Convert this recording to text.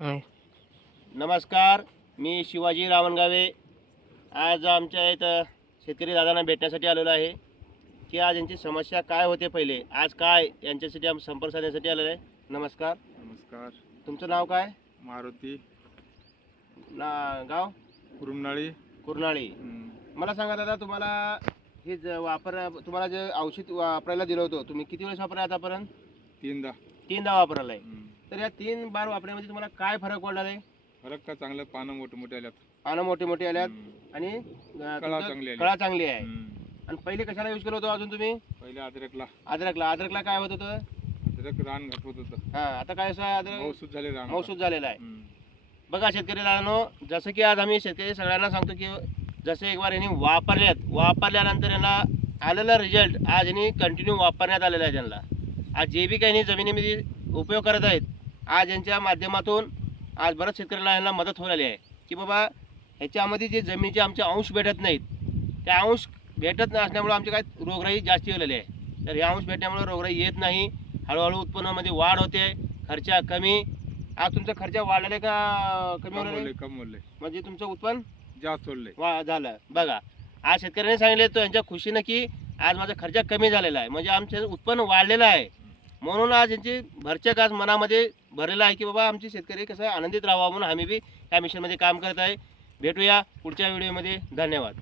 आहे. नमस्कार, मी शिवाजी रावणगावे. आज आमच्या इथं शेतकरी दादांना भेटण्यासाठी आलेलो आहे की आज यांची समस्या काय होते पहिले, आज काय यांच्यासाठी आम्ही संपर्क साधण्यासाठी आलेलो आहे. नमस्कार. नमस्कार. तुमचं नाव काय? मारुती गाव? कुरुमनाळी. कुर्नाळी. मला सांगा दादा, तुम्हाला हे तुम्हाला जे औषध वापरायला दिलं होतं, तुम्ही किती वेळेस वापरलं आतापर्यंत? तीनदा वापरलं आहे. तर या 3 बार वापरण्यामध्ये तुम्हाला काय फरक पडला आहे? फरक का चांगलं, पानं मोठे मोठे आल्यात. पानं मोठी मोठी आल्यात आणि कळा चांगली आहे. आणि पहिले कशाला यूज करत होतो अजून तुम्ही? पहिले अद्रकला. अद्रकला काय होत होतं? अद्रक रान घातवत होतं. हा, आता काय अद्रक मौसूद झाले, रान मौसूद झालेला आहे. बघा शेतकरी दादांनो, जसं की आज आम्ही शेतकरी सगळ्यांना सांगतो की जसं एक बार यांनी वापरल्यानंतर यांना आलेला रिझल्ट आज यांनी कंटिन्यू वापरण्यात आलेला आहे. त्यांना आज जे बी काही जमिनीमध्ये उपयोग करत आहेत, आज यांच्या माध्यमातून आज बऱ्याच शेतकऱ्यांना यांना मदत होऊ लागली आहे की बाबा ह्याच्यामध्ये जे जमिनीचे आमचे अंश भेटत नाहीत, त्या अंश भेटत नसल्यामुळे आमचे काय रोगराई जास्त झालेली आहे. तर हे अंश भेटल्यामुळे रोगराई येत नाही, हळूहळू उत्पन्नामध्ये वाढ होते, खर्च कमी. आज तुमचा खर्च वाढलेला का कमी होणार? कम होले, म्हणजे तुमचं उत्पन्न जास्त होले झालं. बघा आज शेतकऱ्यांनी सांगितले तो यांच्या खुशीनं की आज माझा खर्च कमी झालेला आहे, म्हणजे आमचं उत्पन्न वाढलेलं आहे. म्हणून आज यांची भरचक आज मनामध्ये भरलेला आहे की बाबा आमचे शेतकरी कसं आनंदित राहावा, म्हणून आम्ही बी या मिशनमध्ये काम करत आहे. भेटूया पुढच्या व्हिडिओमध्ये. धन्यवाद.